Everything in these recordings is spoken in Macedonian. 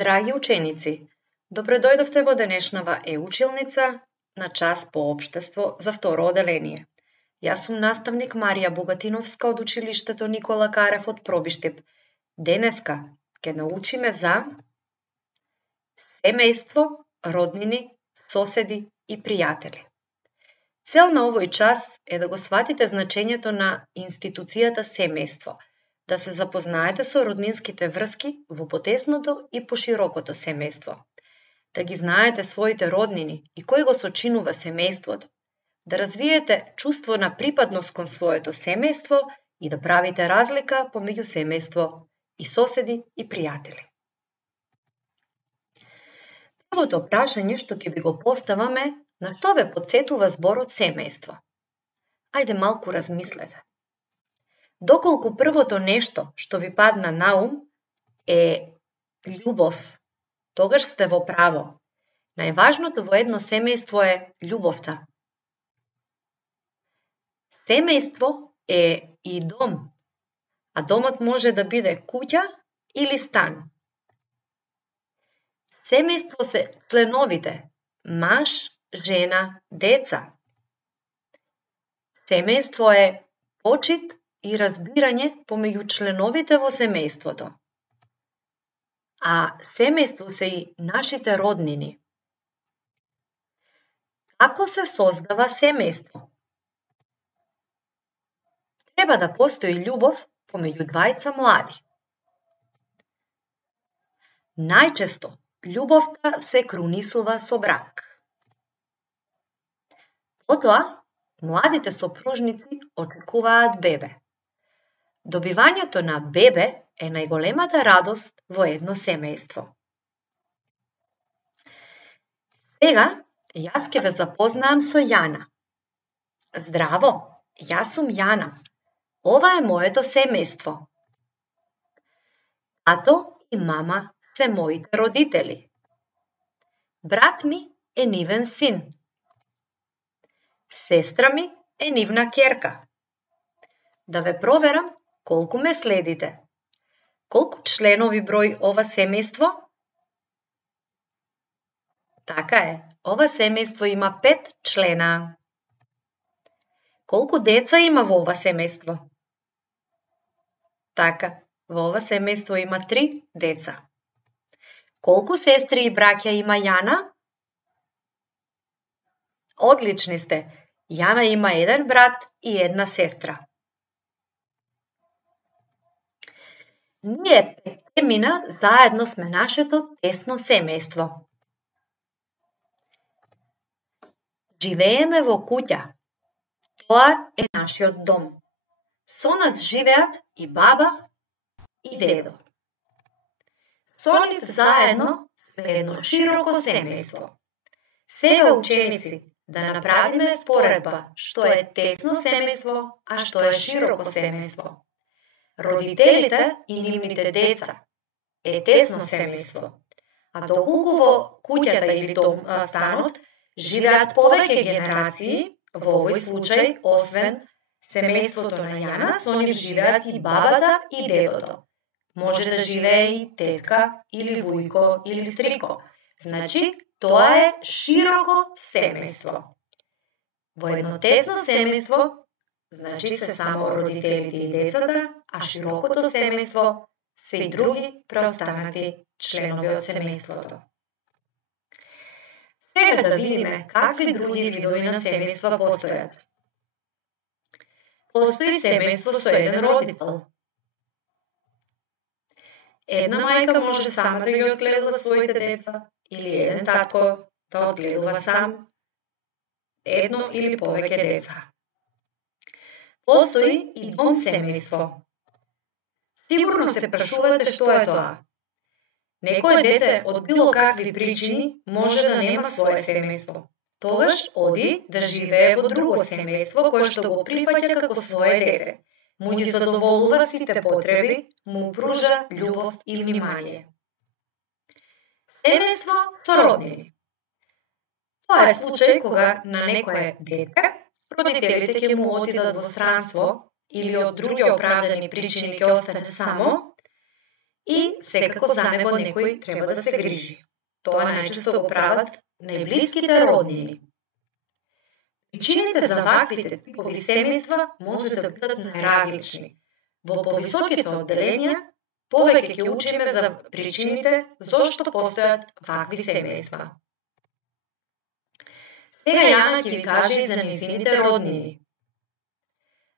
Драги ученици, добродојдовте во денешнава училница на час по општество за второ оделение. Јас сум наставник Марија Богатиновска од училиштето Никола Карев од Пробиштип. Денеска ќе научиме за семејство, роднини, соседи и пријатели. Цел на овој час е да го сватите значењето на институцијата семејство, да се запознаете со роднинските врски во потесното и поширокото семејство, да ги знаете своите роднини и кој го сочинува семејството, да развиете чувство на припадност кон своето семејство и да правите разлика помеѓу семејство и соседи и пријатели. Првото прашање што ќе ви го поставаме, на што ве потсетува зборот семејство? Ајде малку размислете. Доколку првото нешто што ви падна на ум е љубов, тогаш сте во право. Најважното во едно семејство е љубовта. Семејство е и дом, а домот може да биде куќа или стан. Семејство се членовите, маж, жена, деца. Семејство е почит и разбирање помеѓу членовите во семејството. А семејство се и нашите роднини. Како се создава семејство? Треба да постои љубов помеѓу двајца млади. Најчесто љубовта се крунисува со брак. Потоа, младите сопружници очекуваат бебе. Добивањето на бебе е најголемата радост во едно семејство. Сега, јас ќе ве запознаам со Јана. Здраво, јас сум Јана. Ова е моето семејство. Тато и мама се моите родители. Брат ми е нивен син. Сестра ми е нивна ќерка. Да ве проверам колку ме следите. Колку членови број ова семејство? Така е, ова семејство има 5 члена. Колку деца има во ова семејство? Така, во ова семејство има 3 деца. Колку сестри и браќа има Јана? Одлични сте. Јана има 1 брат и 1 сестра. Ние 5 заедно сме нашето тесно семејство. Живееме во куќа. Тоа е нашиот дом. Со нас живеат и баба и дедо. Со нив заедно сме едно широко семејство. Сега, ученици, да направиме споредба што е тесно семејство, а што е широко семејство. Родителите и нивните деца е тесно семејство, а доколку во куќата или станот живеат повеќе генерации, во овој случај, освен семејството на Јана, со нив живеат и бабата и дедото. Може да живее и тетка, или вујко, или стрико. Значи, тоа е широко семејство. Во едно тесно семејство, значи се само родителите и децата, а широкото семејство се и други преостанати членови од семејството. Сега да видиме какви други видови на семејства постојат. Постои семејство со еден родител. Една мајка може сама да ги одгледува своите деца, или еден татко да одгледува сам едно или повеќе деца. Постои и дом семејство. Сигурно се прашувате што е тоа. Некое дете од било какви причини може да нема свое семејство. Тогаш оди да живее во друго семејство кое што го прифаќа како свое дете. Му ги задоволува сите потреби, му пружа љубов и внимание. Семејство со роднини. Тоа е случај кога на некое дете родителите ќе му отидат во странство или од други оправдани причини ќе остане само и секако за него некој треба да се грижи. Тоа најчесто го прават најблиските роднини. Причините за ваквите типови семејства може да бидат најразлични. Во повисоките одделенија повеќе ќе учиме за причините зошто постојат вакви семејства. Сега Јана ќе ви каже и за нејзините роднини.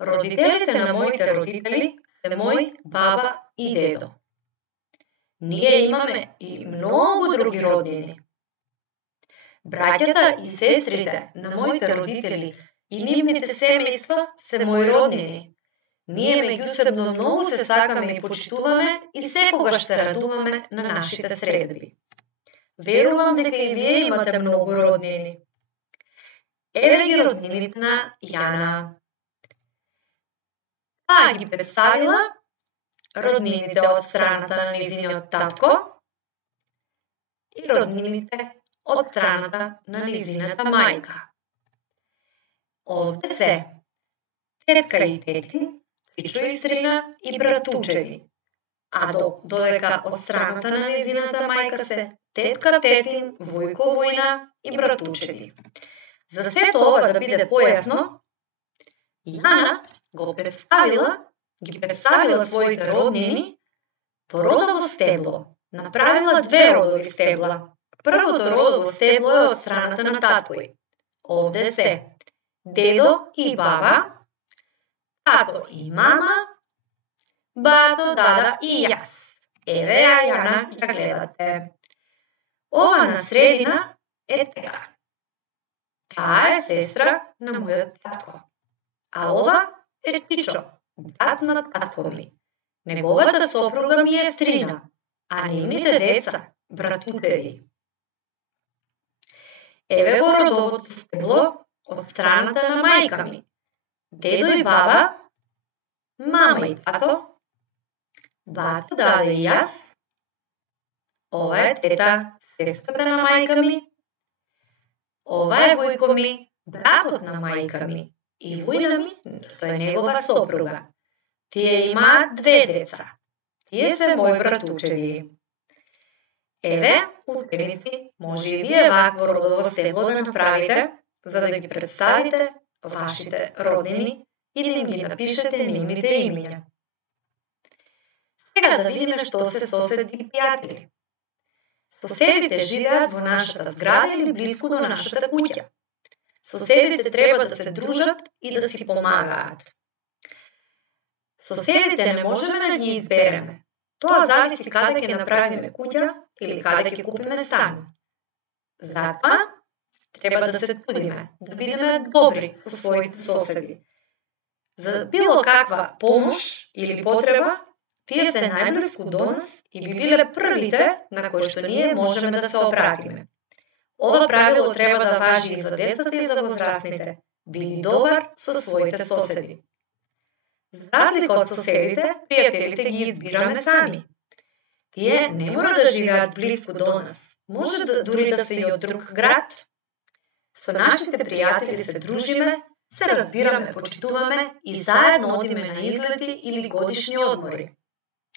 Родителите на моите родители се мој баба и дедо. Ние имаме и многу други роднини. Браќата и сестрите на моите родители и нивните семејства се мои роднини. Ние меѓусебно многу се сакаме и почитуваме и секогаш се радуваме на нашите средби. Верувам дека и вие имате многу роднини. Еве ги роднините на Јана. Таа ги представила роднините од страната на нејзиниот татко и роднините од страната на нејзината мајка. Овде се тетка и тетин, чичо и стрина и братучеди, а додека од страната на нејзината мајка се тетка, тетин, војко, војна и братучеди. За сето ова да биде појасно, Јана ги представила своите роднини во родово стебло. Направила 2 родови стебла. Првото родово стебло е од страната на татој. Овде се дедо и баба, тато и мама, бато, дада и јас. Еве ја Јана ја гледате. Ова на средина е тета. Таа е сестра на мојот татко. А ова е чичо, брат на татко ми. Неговата сопруга ми е стрина, а нивните деца братучеди. Еве го родовото стебло од страната на мајка ми. Дедо и баба, мама и тато, бато, даде и јас. Ова е тета, сестрата на мајка ми. Ова е војко ми, братот на мајка ми. И војна ми, тој е негова сопруга. Тие имаат 2 деца. Тие се мои братучеди. Еве, ученици, може и вие вакво родово стебло да направите, за да ги представите вашите роднини или да им ги напишете нивните имиња. Сега да видиме што се соседи и пријатели. Соседите живеат во нашата зграда или близко до нашата куќа. Соседите треба да се дружат и да си помагаат. Соседите не можеме да ги избереме. Тоа зависи каде ќе направиме куќа или каде ќе купиме стан. Затоа треба да се трудиме, да бидеме добри со своите соседи. За било каква помош или потреба, тие се најблиску до нас и би биле првите на кои што ние можеме да се обратиме. Ова правило треба да важи и за децата и за возрастните. Биди добар со своите соседи. За разлика од соседите, пријателите ги избираме сами. Тие не мора да живеат близко до нас. Може дури да се и од друг град. Со нашите пријатели се дружиме, се разбираме, почитуваме и заедно одиме на излети или годишни одмори.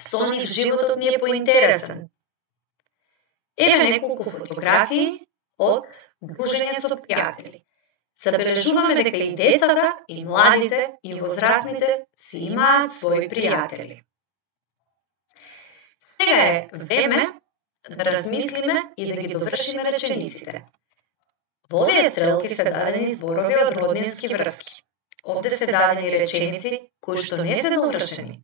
Со нив животот ни е поинтересен. Еве неколку фотографии од дружење со пријатели. Забележуваме дека и децата, и младите, и возрастните си имаат своји пријатели. Сега е време да размислиме и да ги довршиме речениците. Во овие стрелки се дадени зборови од роднински врски. Овде се дадени реченици кои што не се довршени.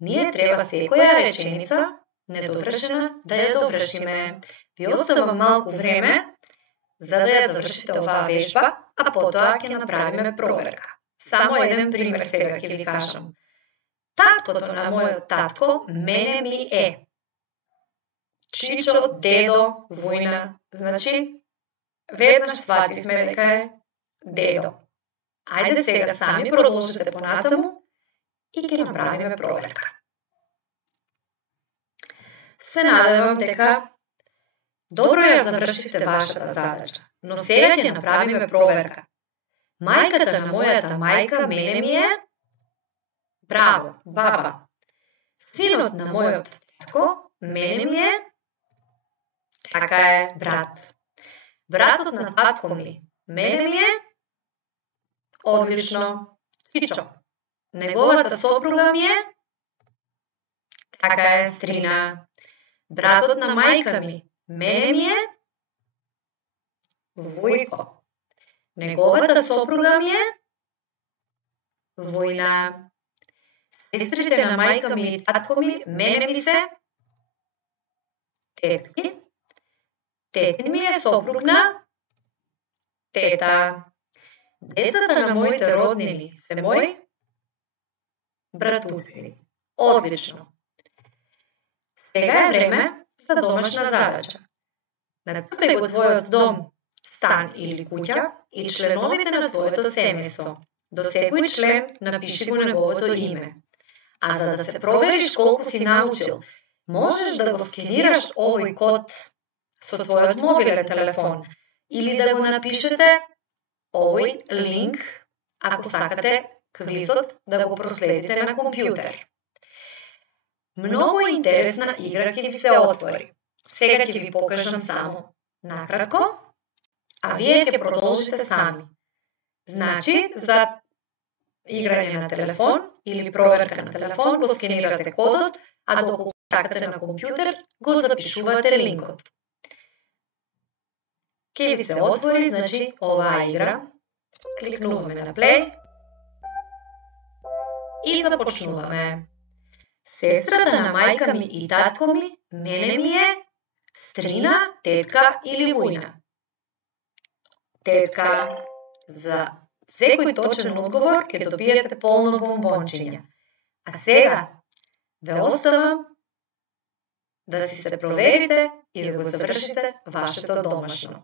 Ние треба секоја реченица недовршена да ја довршиме. Ви оставам малку време за да ја завршите оваа вежба, а потоа ќе направиме проверка. Само еден пример сега ќе ви кажам. Таткото на мојот татко мене ми е. Чичо, дедо, војна. Значи, веднаш свативме дека е дедо. Ајде сега сами продолжите понатаму и ќе направиме проверка. Се надевам дека добро ја завршите вашата задача, но сега ќе направиме проверка. Мајката на мојата мајка мене ми е... Браво, баба. Синот на мојот татко, мене ми е. Така е, брат. Братот на татко ми, мене ми е. Одлично. Чичо. Неговата сопруга ми е. Така е, стрина. Братот на мајка ми, мене ми е. Вујко. Неговата сопруга ми е. Војна. Сестрите на мајка ми и татко ми, мене ми се. Тетки. Тетин ми е сопруг на. Тета. Децата на моите роднини се мои братучи. Одлично. Сега е време за домашна задача. Нацртај го твојот дом, стан или куќа и членовите на твоето семејство. До секој член напиши го неговото име. А за да се провериш колку си научил, можеш да го скенираш овој код со твојот мобилен телефон или да го напишете овој линк ако сакате квизот да го проследите на компјутер. Многу интересна игра ќе ви се отвори. Сега ќе ви покажам само накратко, а вие ќе продолжите сами. Значи, за играње на телефон или проверка на телефон го скенирате кодот, а доколку сакате на компјутер го запишувате линкот. Ќе ви се отвори, значи, оваа игра. Кликнуваме на плей и започнуваме. Сестрата на мајка ми и татко ми, мене ми е стрина, тетка или војна. Тетка. За секој точен одговор ќе добиете полно бомбончиња. А сега ве оставам да си се проверите и да го завршите вашето домашно.